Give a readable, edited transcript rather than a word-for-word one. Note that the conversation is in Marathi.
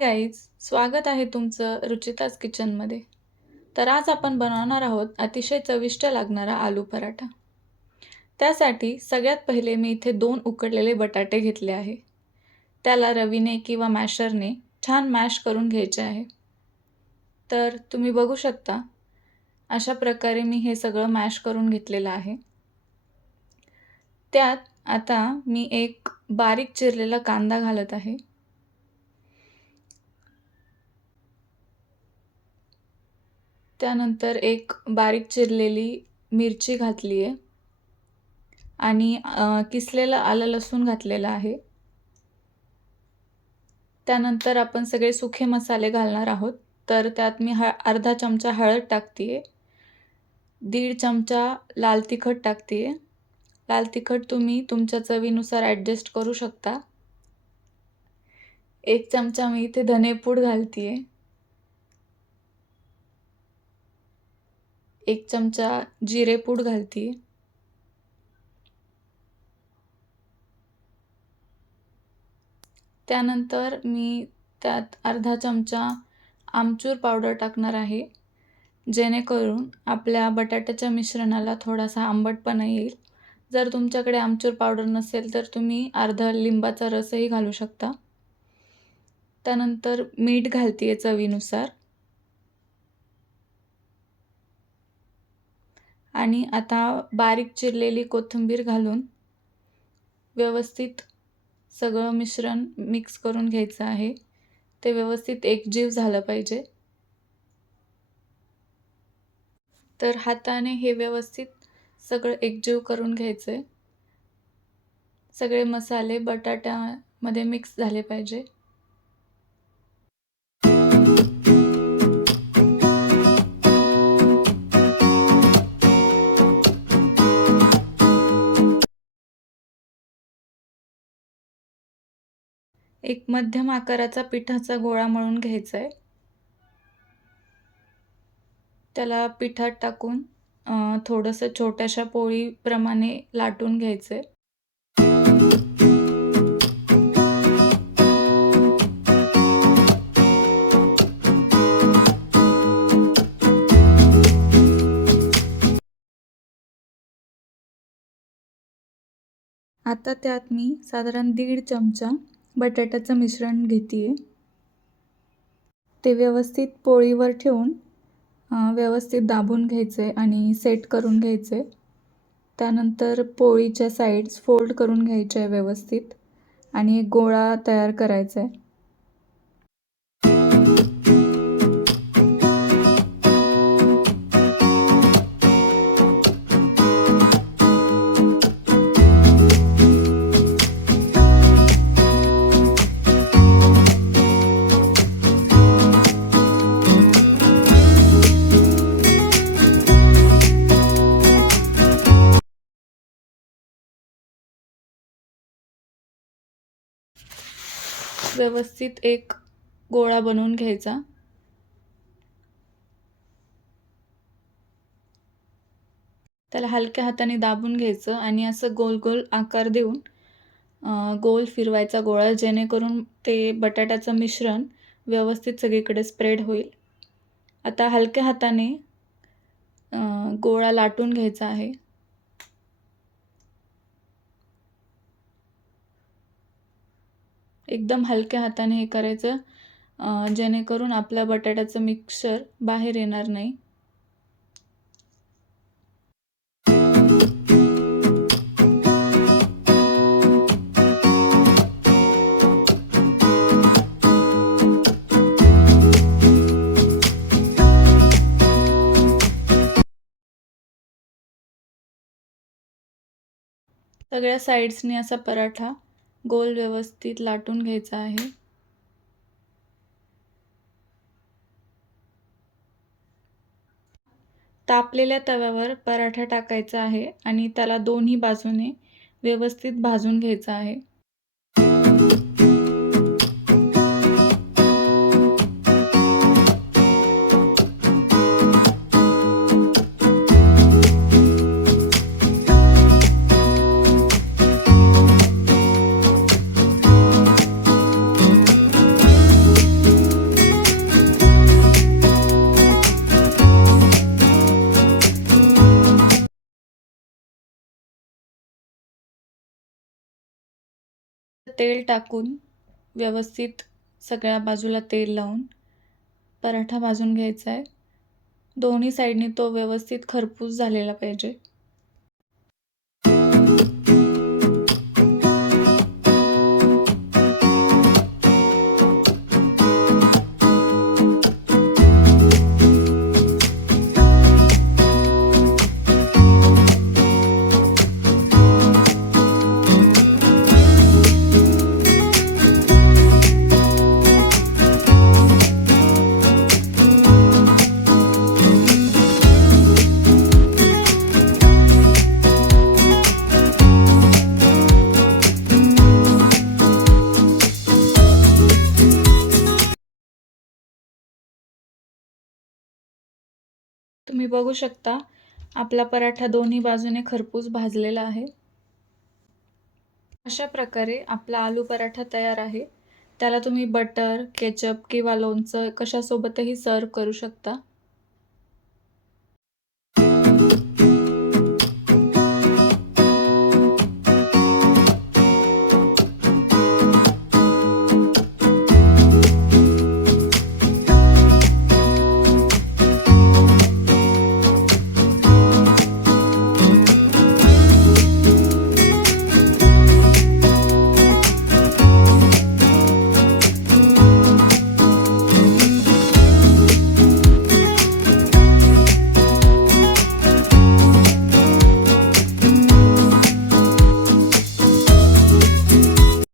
गाईज, स्वागत आहे तुमचं रुचिताज किचनमध्ये. तर आज आपण बनवणार आहोत अतिशय चविष्ट लागणारा आलू पराठा. त्यासाठी सगळ्यात पहिले मी इथे 2 उकडलेले बटाटे घेतले आहे. त्याला रवीने किंवा मॅशरने छान मॅश करून घ्यायचे आहे. तर तुम्ही बघू शकता, अशा प्रकारे मी हे सगळं मॅश करून घेतलेलं आहे. त्यात आता मी एक बारीक चिरलेला कांदा घालत आहे. त्यानंतर एक बारीक चिरलेली मिरची घातली आहे आणि किसलेलं आलं लसूण घातलेलं आहे. त्यानंतर आपण सगळे सुखे मसाले घालणार आहोत. तर त्यात मी अर्धा चमचा हळद टाकते आहे. 1.5 चमचा लाल तिखट टाकते आहे. लाल तिखट तुम्ही तुमच्या चवीनुसार ॲडजस्ट करू शकता. 1 चमचा मी इथे धनेपूड घालते आहे. 1 चमचा जिरेपूड घालते आहे. त्यानंतर मी त्यात अर्धा चमचा आमचूर पावडर टाकणार आहे, जेणेकरून आपल्या बटाट्याच्या मिश्रणाला थोडासा आंबटपणा येईल. जर तुमच्याकडे आमचूर पावडर नसेल तर तुम्ही अर्धा लिंबाचा रसही घालू शकता. त्यानंतर मीठ घालते आहे चवीनुसार. आणि आता बारीक चिरलेली कोथिंबीर घालून व्यवस्थित सगळं मिश्रण मिक्स करून घ्यायचं आहे. ते व्यवस्थित एकजीव झालं पाहिजे. तर हाताने हे व्यवस्थित सगळं एकजीव करून घ्यायचं आहे. सगळे मसाले बटाट्यामध्ये मिक्स झाले पाहिजे. एक मध्यम आकाराचा पिठाचा गोळा मळून घ्यायचा आहे. त्याला पिठात टाकून थोडंसं छोट्याशा पोळीप्रमाणे लाटून घ्यायचं आहे. आता त्यात मी साधारण 1.5 चमचा बटाट्याचं मिश्रण घेते आहे. ते व्यवस्थित पोळीवर ठेवून व्यवस्थित दाबून घ्यायचं आहे आणि सेट करून घ्यायचं आहे. त्यानंतर पोळीच्या साईड्स फोल्ड करून घ्यायच्या आहे व्यवस्थित आणि एक गोळा तयार करायचा आहे. व्यवस्थित एक गोळा बनवून घ्यायचा. त्याला हलक्या हाताने दाबून घ्यायचं आणि असं गोल गोल आकार देऊन गोल फिरवायचा गोळा, जेणेकरून ते बटाट्याचं मिश्रण व्यवस्थित सगळीकडे स्प्रेड होईल. आता हलक्या हाताने गोळा लाटून घ्यायचा आहे. एकदम हलक्या हाताने हे करायचं, जेणेकरून आपल्या बटाट्याचं मिक्सचर बाहेर येणार नाही. सगळ्या साईड्सनी असा पराठा गोल व्यवस्थित लाटून घ्यायचा आहे. तापलेल्या तव्यावर पराठा टाकायचा आहे आणि त्याला दोन्ही बाजूने व्यवस्थित भाजून घ्यायचा आहे. तेल टाकून व्यवस्थित सगळ्या बाजूला तेल लावून पराठा भाजून घ्यायचा आहे. दोन्ही साईडनी तो व्यवस्थित खरपूस झालेला पाहिजे. तुम्ही बघू शकता आपला पराठा दोन्ही बाजूने खरपूस भाजलेला आहे. अशा प्रकारे आपला आलू पराठा तयार आहे. त्याला तुम्ही बटर, केचप किंवा लोणचं कशासोबतही सर्व्ह करू शकता.